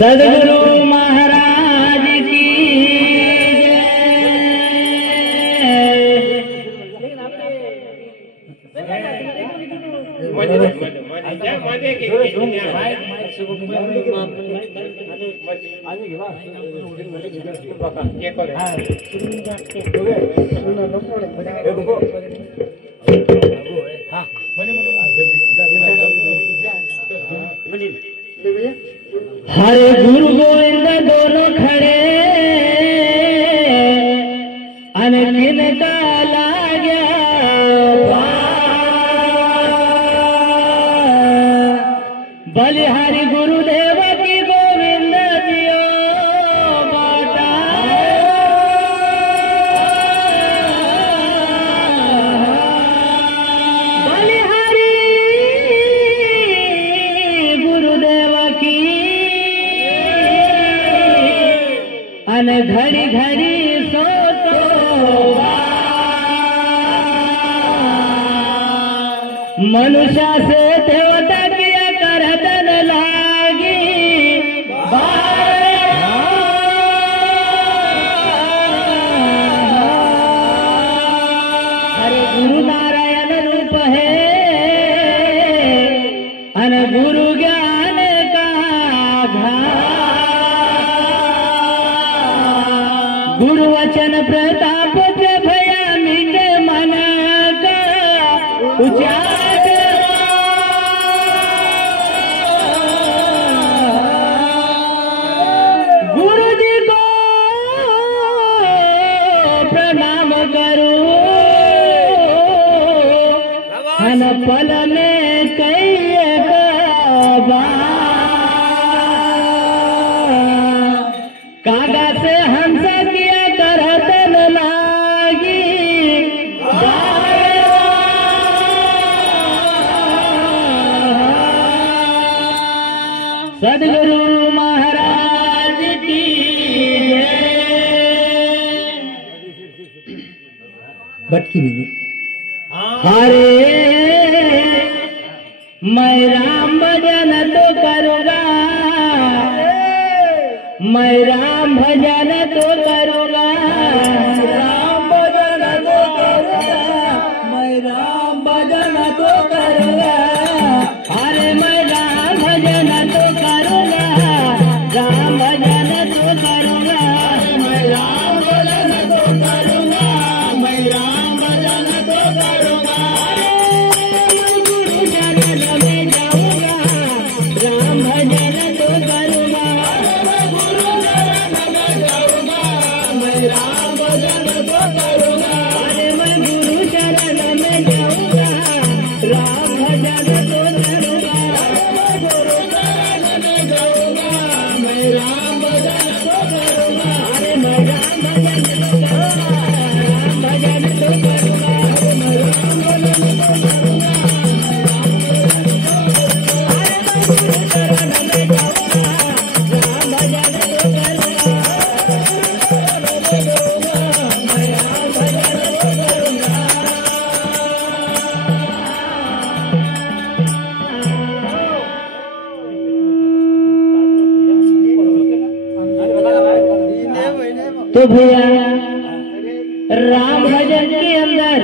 सदगुरु महाराज की हरे गुरु गोविंद दोनों खड़े अनकिन का लाग्या बलिहारी गुरुदेव की गोविंद जियो बाटा बलिहारी गुरुदेव की अन घड़ी घड़ी सो तो मनुष्य से देवता किया करतन लागी हरे गुरु नारायण रूप है अन गुरु ज्ञान का गुरु वचन प्रताप से भया मीठे मन का उचार गुरु जी को प्रणाम करूं हन पल में कई कागा से हंस किया करतन लागी सदगुरु महाराज की भटकी नहीं हरे मैं राम भजन तो करूँगा मैं राम भजन तो करूँगा राम भजन तो करूँगा मैं राम भजन तो करूँगा अरे मैं राम भजन तो करूँगा राम भजन तो करूँगा मैं राम भजन तो करूँगा मैं राम भजन तो करूँगा गुरु शरण में जाऊँगा राम भजन तो करूँगा राम भजन तो करूँगा अरे मैं गुरु शरण में जाऊँगा राम भजन तो करूँगा गुरु शरण में जाऊँगा मैं राम भजन तो करूँगा अरे मैं राम भजन तो करूँगा राम भजन तो करूँगा अरे मैं राम भजन तो करूँगा अरे मैं गुरु शरण में जाऊँगा राम भजन तो करूँगा तो भैया राम भजन के अंदर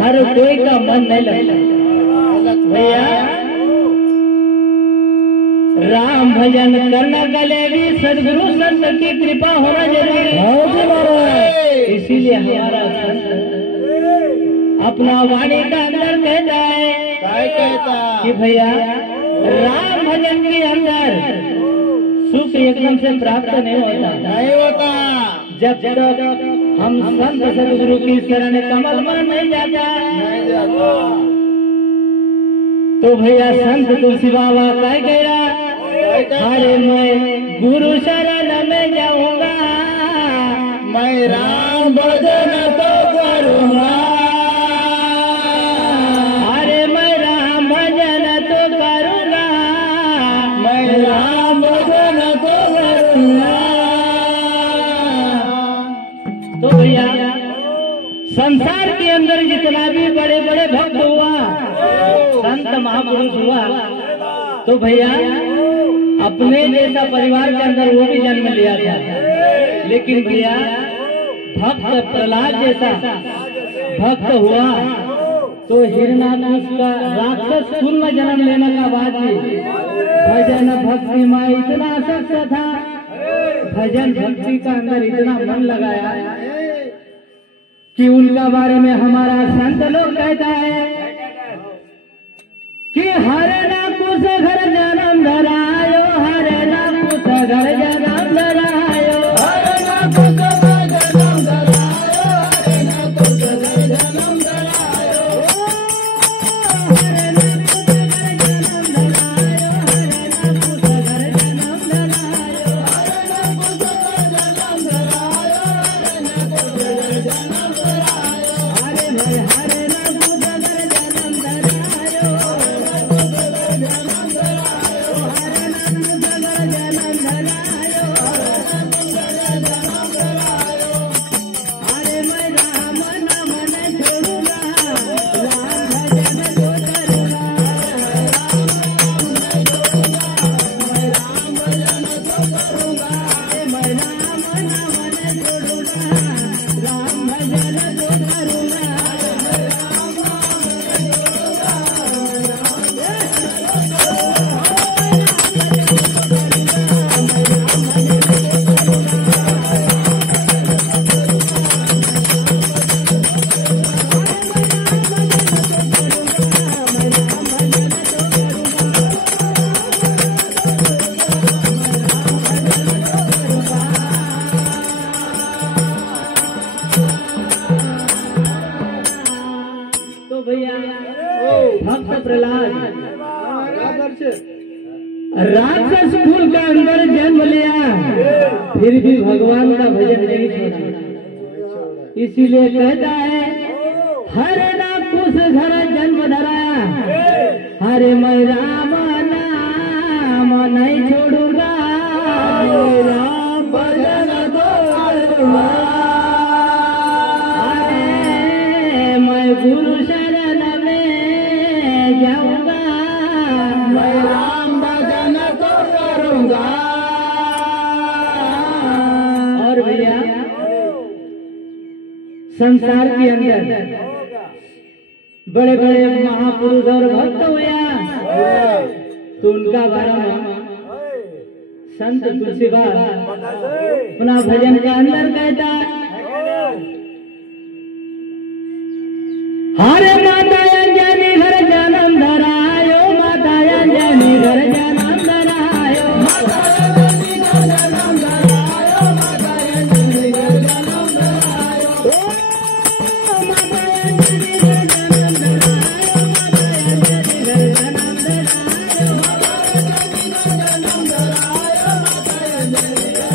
हर कोई का मन नहीं लगता भैया राम भजन करने के लिए भी सदगुरु संत की कृपा होना जरूरी है इसीलिए हमारा संत अपना वाणी का अंदर कहता है कि भैया राम भजन के अंदर सुख एकदम से प्राप्त नहीं होता जब तक हम संत सदगुरु की शरण कमल में नहीं जाता तो भैया संत तुलसी बाबा कह गया अरे मैं गुरु शरण में जाऊंगा मैं राम भजन तो करूंगा अरे मैं राम भजन तो करूंगा मैं राम भजन तो करूंगा। तो भैया संसार के अंदर जितना भी बड़े बड़े भक्त हुआ संत महापुरुष हुआ तो भैया अपने जैसा परिवार के अंदर वो भी जन्म लिया था, लेकिन भैया भक्त प्रहलाद जैसा भक्त हुआ तो हिरण्याकश का राक्षस कुल में जन्म लेने का बात थी। भजन भक्ति में इतना सख्त था, भजन भक्ति का अंदर इतना मन लगाया कि उनका बारे में हमारा संत लोग कहता है कि हरे ना कुछ घर जन्म धरायो, हरे ना कुछ घर जन्म धरायो, हरे ना कुछ घर जन्म धरायो, हरे ना कुछ घर जन्म धरायो, हरे ना कुछ घर जन्म धरायो, हरे ना कुछ घर जन्म धरायो, हरे ना कुछ घर जन्म धरायो, हरे ना कुछ घर जन्म धरायो, हरे हरे ना कुछ घर जन्म धरायो, भक्त प्रहलाद राक्षस कुल के अंदर जन्म लिया, फिर भी भगवान का भजन नहीं छोड़ा। इसीलिए कहता है हरे ना कुछ घर जन्म धराया, हरे मैं राम नाम नहीं छोड़ूंगा, राम भजन तो करूंगा, मैं गुरु शरण में जाऊंगा, मैं राम भजन तो करूंगा। और भैया संसार के अंदर बड़े बड़े महापुरुष और भक्त हुआ तो उनका बारे में संत तुलसीदास अपना भजन के अंदर कहता हरे माता अंजनी घर जन्म धरायो, माता अंजनी घर जन्म धरायो, माता अंजनी घर जन्म धरायो, माता अंजनी घर जन्म धरायो, माता अंजनी घर जन्म धरायो, माता अंजनी घर जन्म धरायो, माता अंजनी घर जन्म धरायो, माता अंजनी घर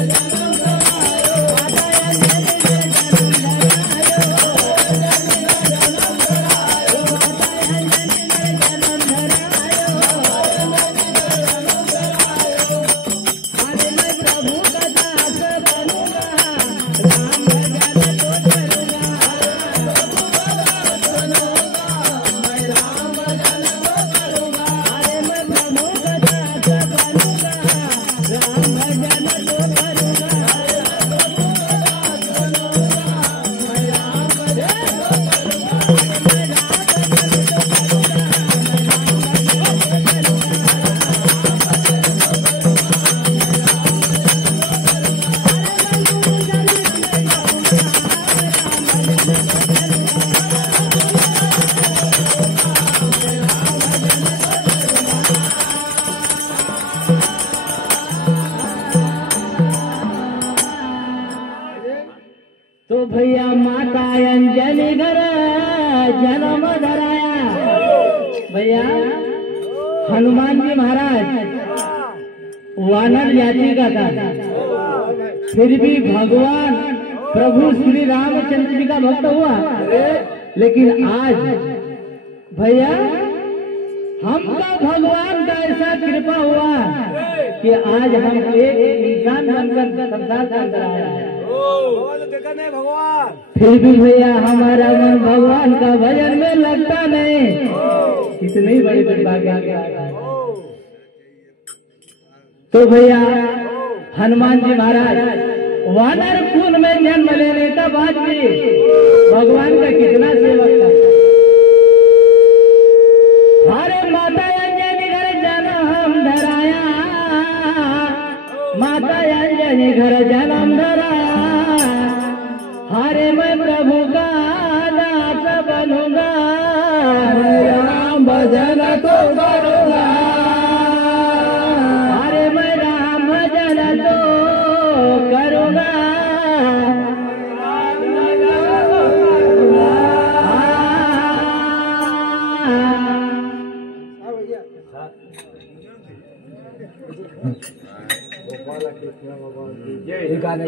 जन्म धरायो, माता अंजनी घर जन्म तो भैया माता अंजनी घर जन्म धराया। भैया हनुमान जी महाराज वानर जाति का था, फिर भी भगवान प्रभु श्री रामचंद्र जी का भक्त हुआ। लेकिन आज भैया हमका भगवान का ऐसा कृपा हुआ कि आज हम एक इंसान बनकर संसार का अंदर आया है। देखा नहीं भगवान, फिर भी भैया हमारा मन भगवान का भजन में लगता नहीं। इतनी बड़ी दुर्भाग्य की बात है। तो भैया हनुमान जी महाराज वानर कुल में जन्म लेने का बाद भी भगवान का कितना सेवक था। हरे माता अंजनी घर जन्म धराया, माता अंजनी घर जन्म धराया। हरे मैं प्रभु का दास बनूंगा, राम भजन तो करूंगा। हरे मैं राम भजन तो करूंगा।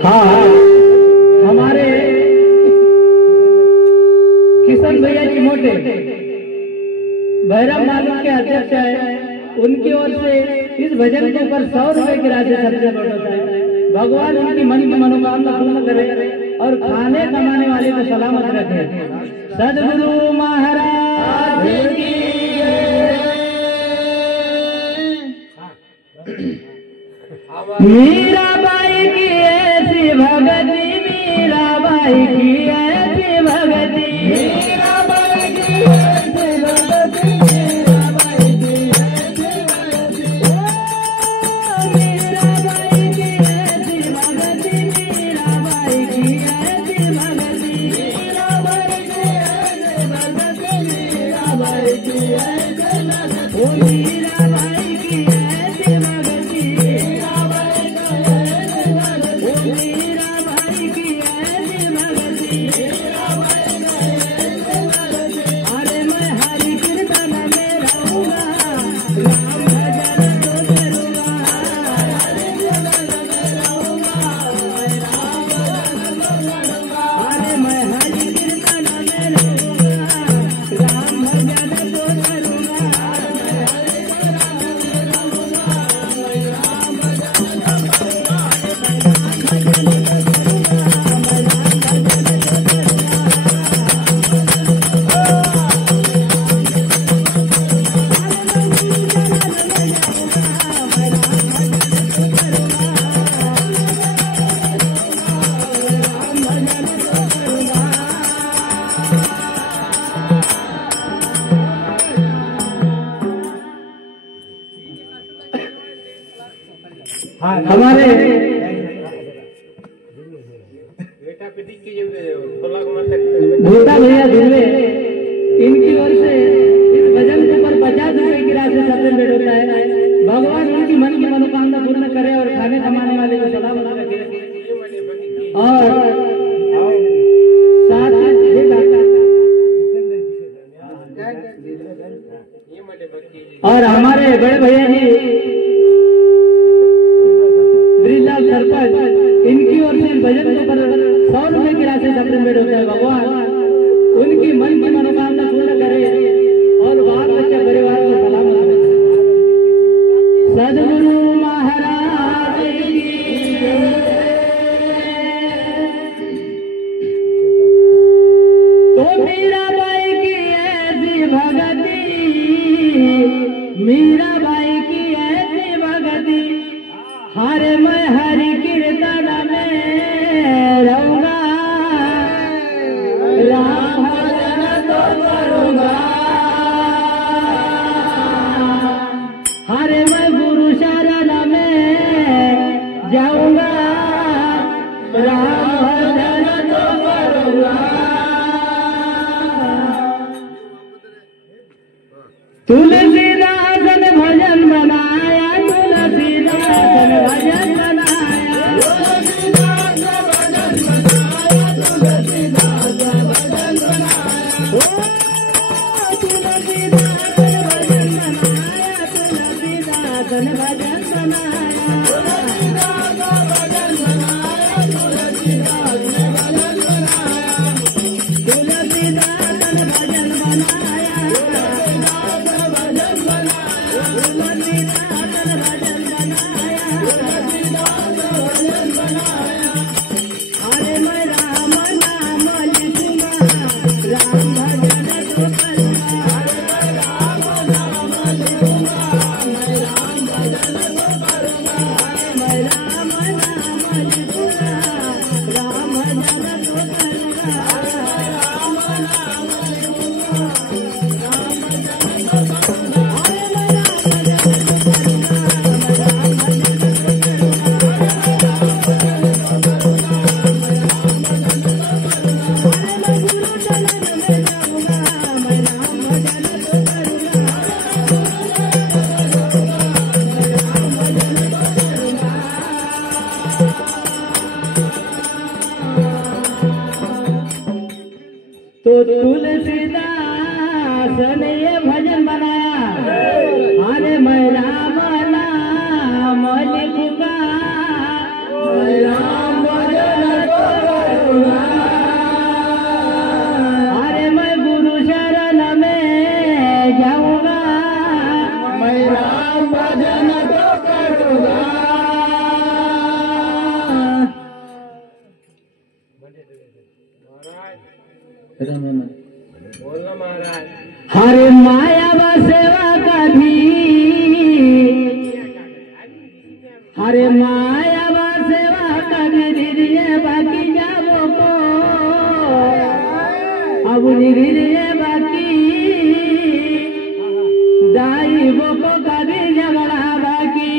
हाँ, हमारे किशन भैया जी मोटे भैरव मालूम के अध्यक्ष है, उनकी ओर से इस भजन के ऊपर 100 रुपए की राशि सबसे बढ़ोता है। भगवान उनकी मन की मनोकामना पूर्ण करे और खाने कमाने वाले को सलामत रखे। सदगुरु महाराज की मीराबाई की ऐसी भगती, मीराबाई की ऐसी भगती, मीराबाई की ऐसी भगती, मीराबाई की ऐसी भगती, मीराबाई की ऐसी भगती, मीराबाई की ऐसी भगती, मीराबाई की ऐसी भगती, मीराबाई की ऐसी भगती, ओ मीराबाई की ऐसी भगती। हमारे भूटा भैया दिल्ली, इनकी ओर से इस भजन के ऊपर 50 रुपए की राशि सबसे भेंट होता है। भगवान उनकी मन की मनोकामना पूर्ण करे और खाने कमाने वाले को सलामत रखे। और साथ और हमारे बड़े भैया जी ब्रिजलाल सरपंच, इनकी ओर से भजन के ऊपर 100 रुपए की राशि सप्लीमेंट होता है। भगवान उनकी मन की मनोकामना पूर्ण करे और बाल बच्चा परिवार को सलामत रखे। सदगुरु महाराज की तो मीराबाई की ऐसी भगती, मीराबाई की ऐसी भगती। हरे मैं हरि कीर्तन में रहूंगा, राम भजन तो करूंगा। हरे मैं गुरु शरण में जाऊंगा, राम भजन तो करूंगा। तुलसीदासन भजन बनाया, तुलसीदासन भजन बनाया, तुलसीदास भजन बनाया, तुलसीदास भजन बनाया, तुलसीदासन भजन बनाया, तुलसीदासन भजन बनाया, तुलसीदास भजन बनाया, तुलसीदास भजन बनाया, तुलसीदासन भजन बनाया। हरे बोलना महाराज। हरे माया बा सेवा कभी, हरे माया बा सेवा कभी धीरे बाकी जाबो को, अब धीरे बाकी दाई वो को कभी झगड़ा बाकी